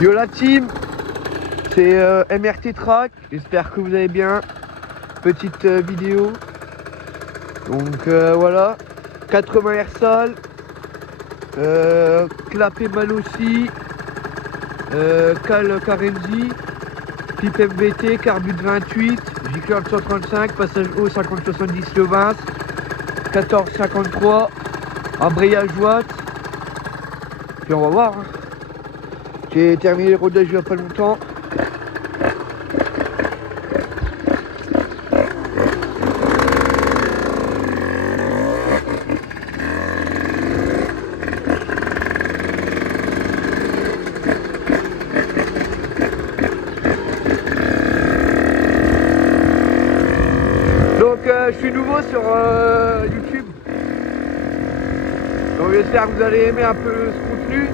Yo la team, c'est MRT Track, j'espère que vous allez bien. Petite vidéo. Donc voilà, 80 Hersal, clapé mal aussi, cal Carenzi, pipe MVT, carbut 28, gicleur 135, passage haut 50-70 le 20, 14-53, embrayage Watt. Puis on va voir. Hein. J'ai terminé le rodage il n'y a pas longtemps. Donc je suis nouveau sur YouTube. Donc j'espère que vous allez aimer un peu ce contenu.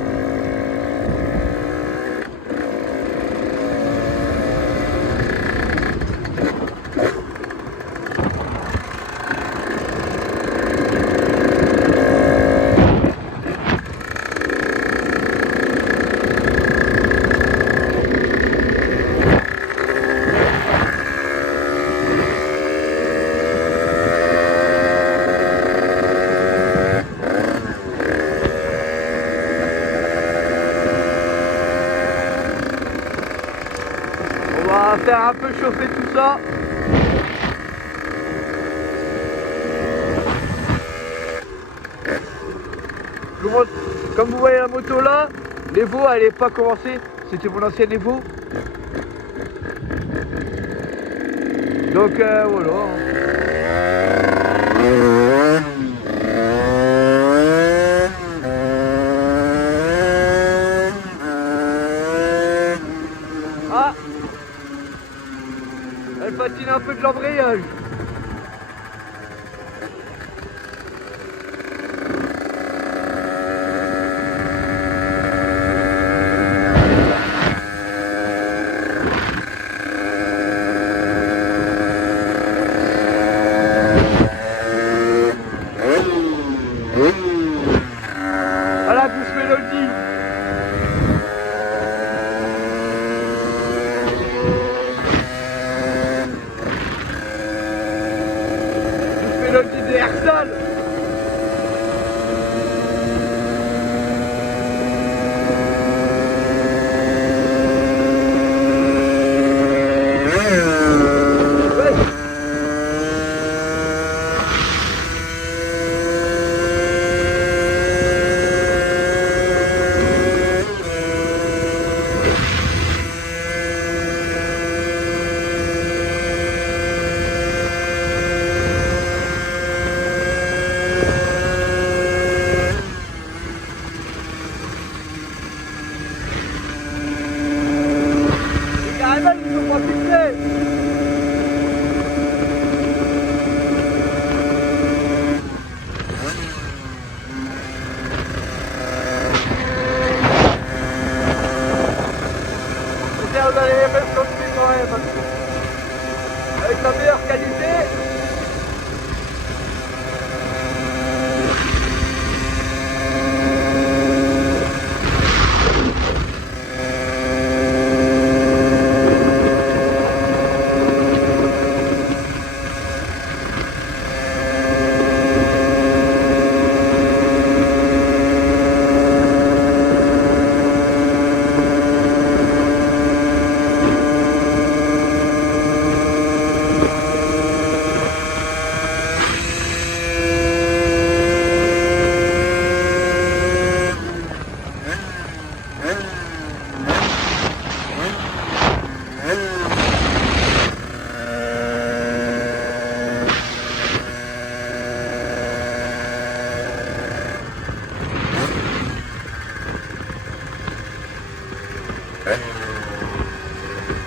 On va faire un peu chauffer tout ça. Comme vous voyez la moto là, l'Evo elle n'est pas commencée, c'était mon ancienne Evo. Donc voilà. Ah, elle patine un peu de l'embrayage. À la douce mélodie. Douce mélodie des Hersal. Vous allez les faire continuer quand même. Avec la meilleure qualité.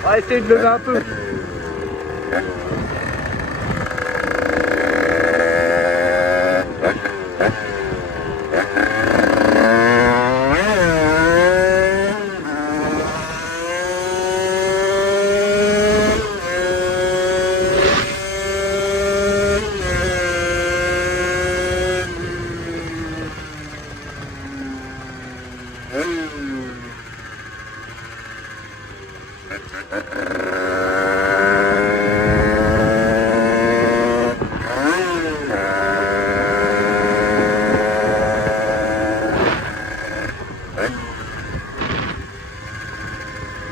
On va essayer de lever un peu.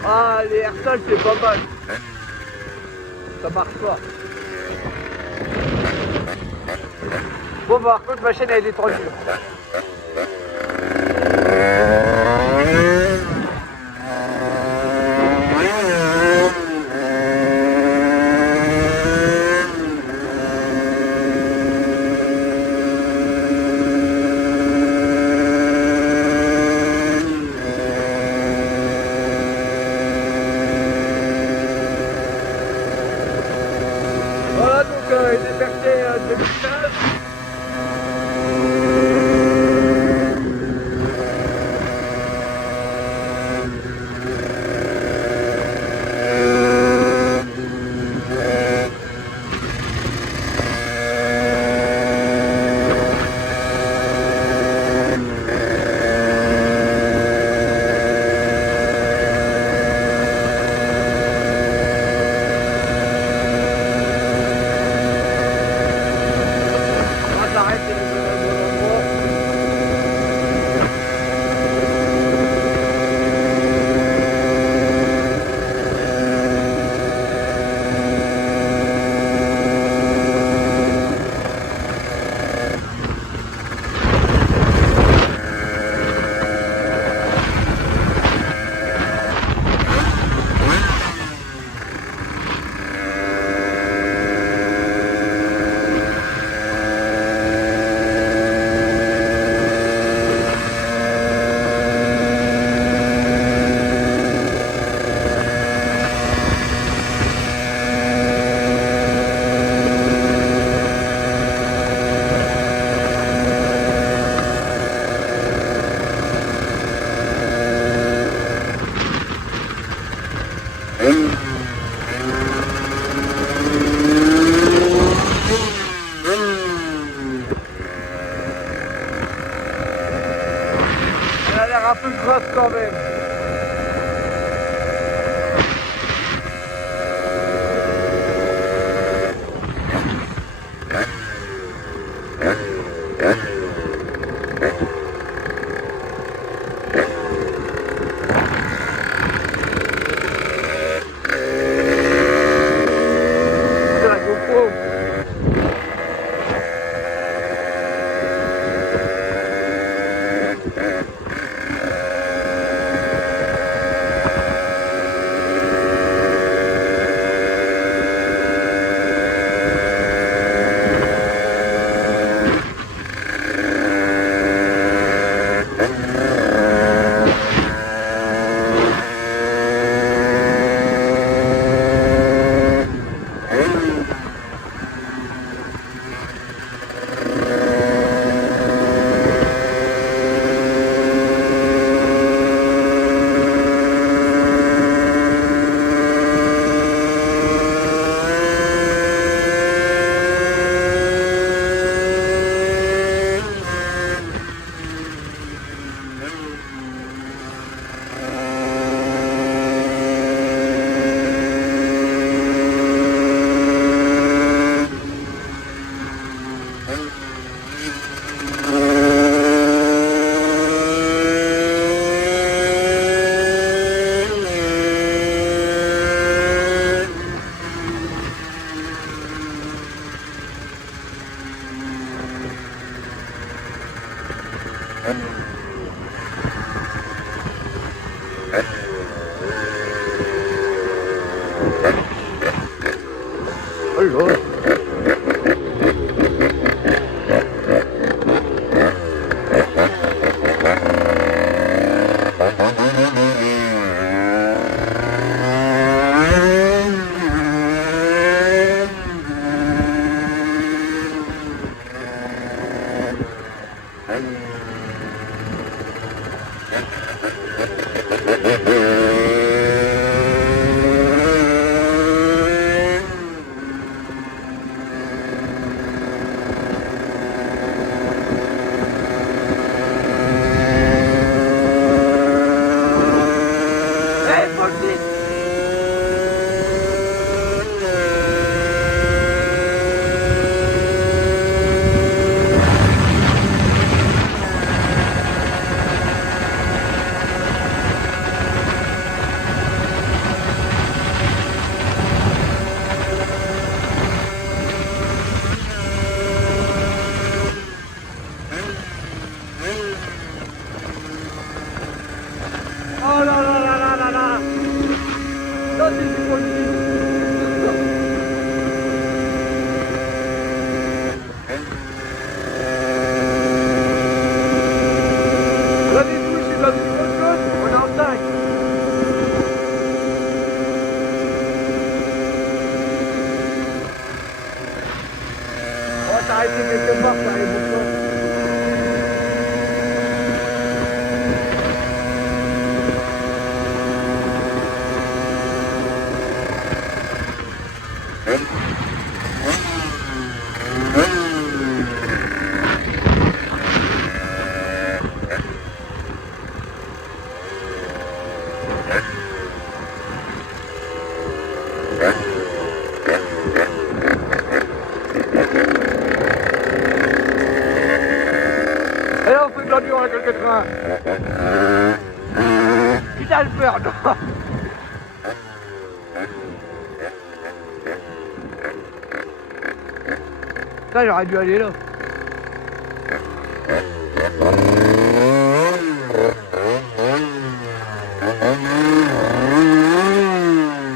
Ah, les airsols c'est pas mal. Ça marche pas. Bon, bah, par contre, ma chaîne elle est tendue. Voilà donc une liberté 2015. Elle a l'air un peu grosse quand même. C'est la GoPro. Oh là. ça, c'est du bon. Regardez-vous, je suis dans une bonne zone, on est en 5. On va s'arrêter quelque part, ça arrive beaucoup. Et là, on fait de l'endurance à quelques trains. Putain, le peur, non. Putain, j'aurais dû aller là.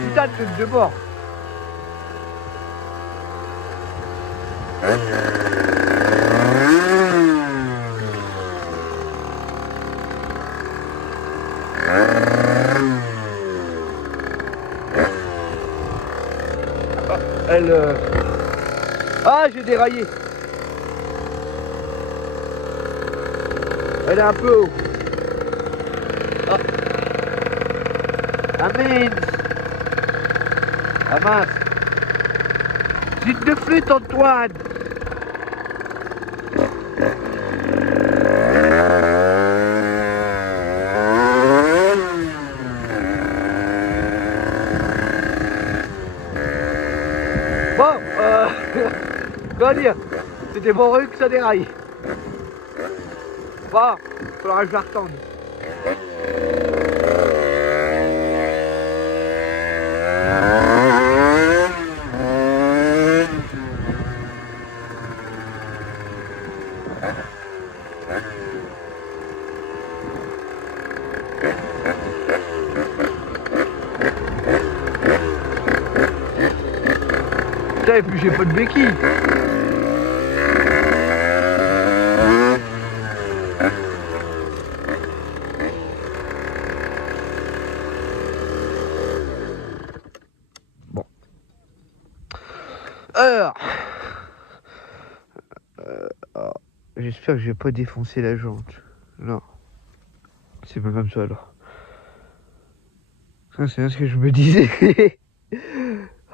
Putain, de truc de bord. Elle... Ah, j'ai déraillé. Elle est un peu haut. Ah, ah mince. Ah mince. Zut de flûte, Antoine. Bon, comment dire, c'était bon rue que ça déraille. Bon, faudra que je la retende. Putain, et puis j'ai pas de béquille. Bon. Alors. J'espère que j'ai pas défoncé la jante. Non. C'est pas comme ça alors. Ça, c'est bien ce que je me disais.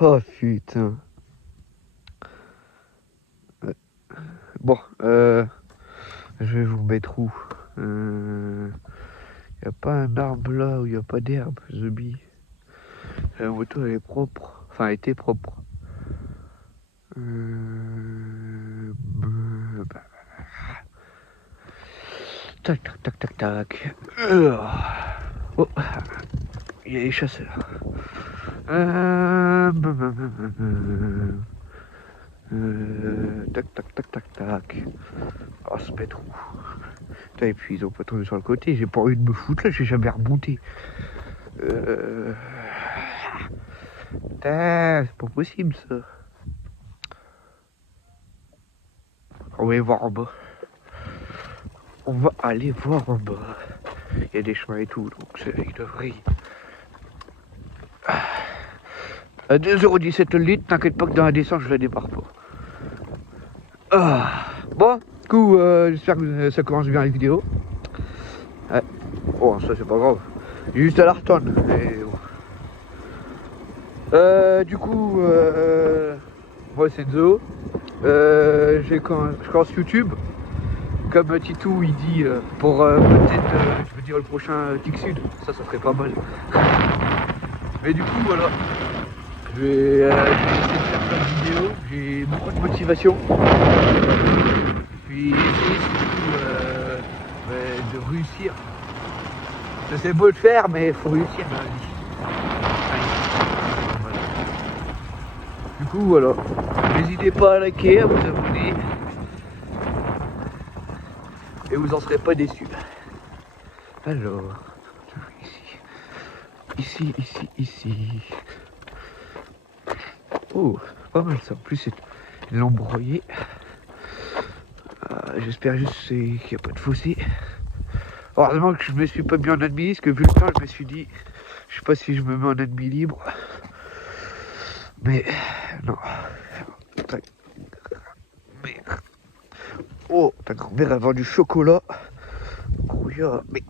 Oh putain. Bon, je vais vous mettre où? Y a pas un arbre là où y a pas d'herbe, The Bee. La moto elle est propre. Enfin, elle était propre. Tac, tac, tac, tac, tac. Oh, il y a les chasseurs. Tac, tac, tac, tac, tac. Oh, se mettre où? Putain, et puis ils ont pas tombé sur le côté. J'ai pas envie de me foutre là, j'ai jamais remonté. Putain, c'est pas possible ça. On va aller voir en bas. On va aller voir en bas. Il y a des chemins et tout, donc il devrait. À 2,17€ le litre, t'inquiète pas que dans la descente je la débarque pas. Bon, du coup, j'espère que ça commence bien la vidéo. Ouais. Bon, ça c'est pas grave. Juste à la retonne. Du coup, moi c'est Zo. Je commence YouTube. Comme Titou il dit, pour peut-être, je veux dire le prochain Tic Sud, ça ferait pas mal. Mais du coup, voilà. Je vais essayer de faire plein de vidéos, j'ai beaucoup de motivation. Puis essayer surtout de réussir. C'est beau de faire, mais il faut réussir dans la vie. Voilà. Du coup, voilà. N'hésitez pas à liker, à vous abonner. Et vous en serez pas déçus. Alors, je vais ici. ici. Oh, pas mal ça. En plus, ils l'ont broyé. J'espère juste qu'il n'y a pas de fossé. Heureusement que je me suis pas mis en admis, parce que vu le temps, je me suis dit, je sais pas si je me mets en admis libre. Mais non. Mais, oh, ta grand-mère a vendu du chocolat. Oh, yeah, mais.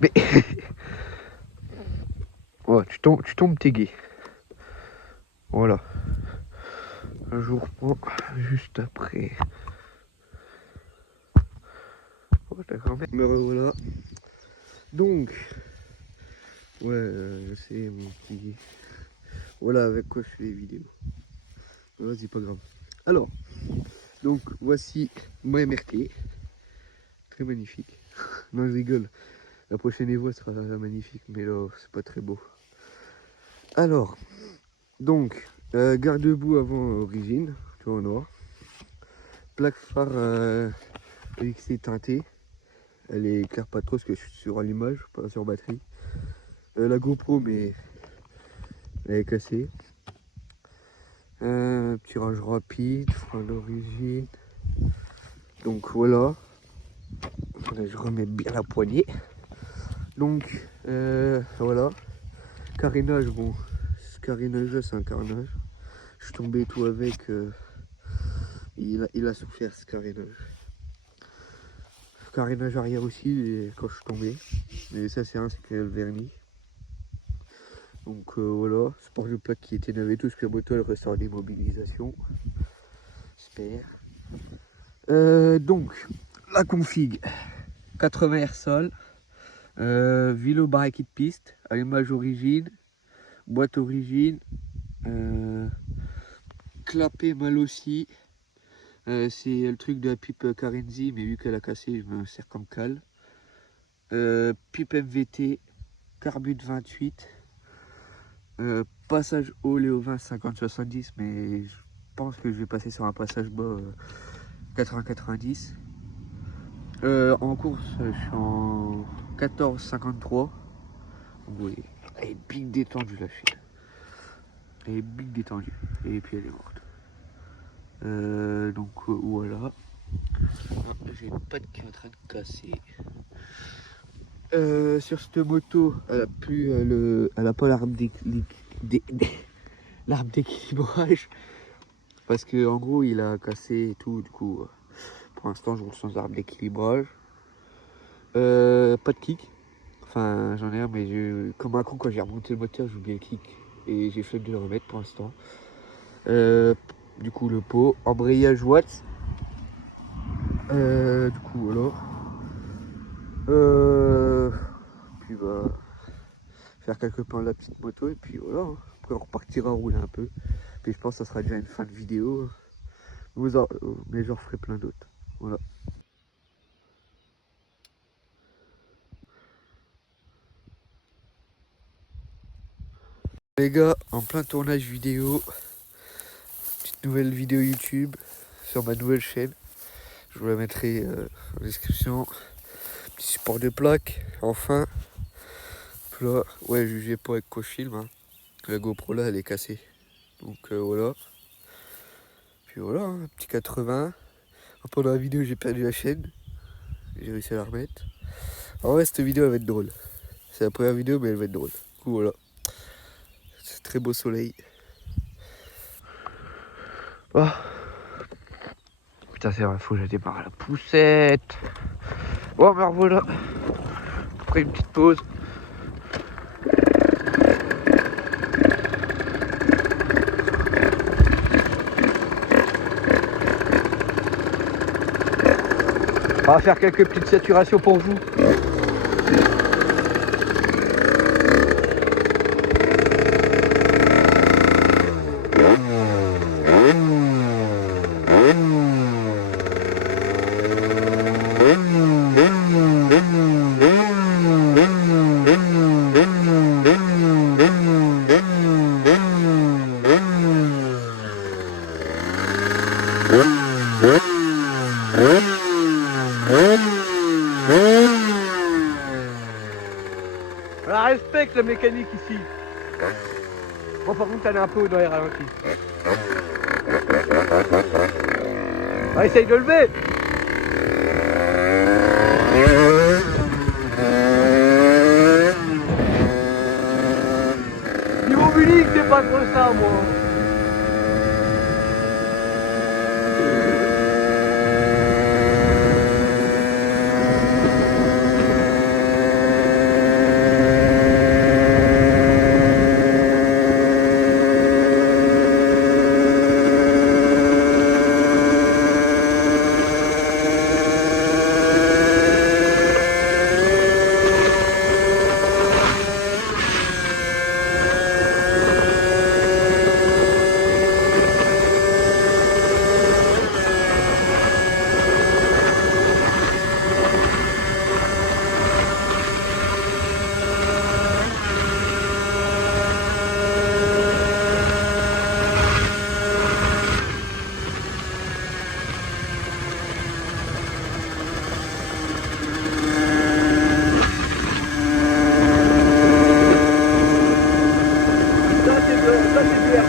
Mais. Ouais, tu tombes, t'es gay. Voilà. Un jour prend juste après. Oh, ta grand-mère. Me revoilà. Donc. Ouais, c'est mon petit. Voilà avec quoi je fais les vidéos. Vas-y, pas grave. Alors, donc voici ma MRT. Très magnifique. Non, je rigole. La prochaine Evo sera magnifique, mais là, c'est pas très beau. Alors, donc, garde-boue avant origine, tu vois en noir. Plaque phare XC teintée. Elle éclaire pas trop parce que je suis sur allumage, pas sur batterie. La GoPro, mais elle est cassée. Tirage rapide, frein d'origine. Donc voilà. Je remets bien la poignée. Donc voilà. Carénage, bon, ce carénage là c'est un carnage. Je suis tombé tout avec. Il a souffert ce carénage. Carénage arrière aussi et quand je suis tombé. Mais ça c'est le vernis. Donc voilà, sport de plaque qui était navé, tout ce que la moto elle reste en démobilisation. J'espère. Donc la config 80 R sol, vélo barre kit piste, allumage origine, boîte origine, clapet mal aussi. C'est le truc de la pipe Carenzi, mais vu qu'elle a cassé, je me sers comme cale. Pipe MVT, carbut 28. Passage haut Léo 20 50-70, mais je pense que je vais passer sur un passage bas 80-90. En course, je suis en 14-53. Oui, elle est big détendue la fille. Elle est big détendue. Et puis elle est morte. Donc voilà. J'ai une patte qui est en train de casser. Sur cette moto, elle a plus elle a pas l'arbre d'équilibrage parce que en gros il a cassé et tout. Du coup, pour l'instant, je roule sans arbre d'équilibrage. Pas de kick. Enfin, j'en ai un, mais comme un con, quand j'ai remonté le moteur, j'ai oublié le kick et j'ai flemme de le remettre pour l'instant. Du coup, le pot, embrayage Watts. Du coup, voilà. Puis bah, faire quelques plans de la petite moto et puis voilà. Après, on repartira rouler un peu. Puis je pense que ça sera déjà une fin de vidéo. Mais j'en ferai plein d'autres. Voilà. Les gars, en plein tournage vidéo, petite nouvelle vidéo YouTube sur ma nouvelle chaîne. Je vous la mettrai en description. Petit support de plaque, enfin. Puis là, ouais, jugez pas avec quoi je filme. Hein. La GoPro là, elle est cassée. Donc voilà. Puis voilà, un petit 80. Pendant la vidéo, j'ai perdu la chaîne. J'ai réussi à la remettre. En vrai, cette vidéo, elle va être drôle. C'est la première vidéo, mais elle va être drôle. Du coup, voilà. C'est très beau soleil. Oh. Putain, c'est vrai, faut que je démarre à la poussette. Bon, me revoilà. Après une petite pause. On va faire quelques petites saturations pour vous. On respecte la mécanique ici. Bon, par contre, elle est un peu dans les ralentis. Ah, essaye de lever. Niveau Munich, c'est pas trop ça, moi. Ça, c'est du air.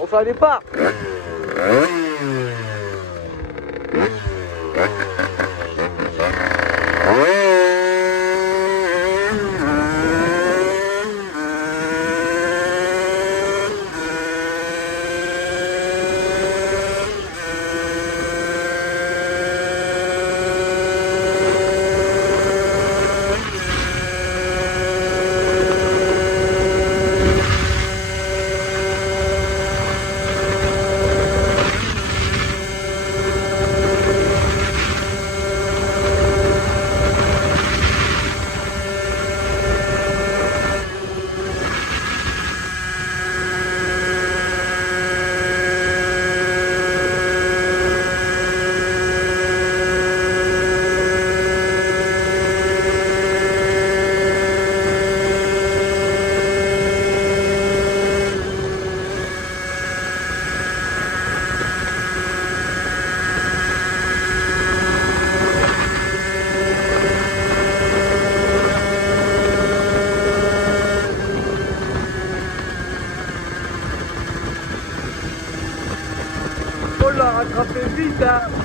On fait un départ. ça.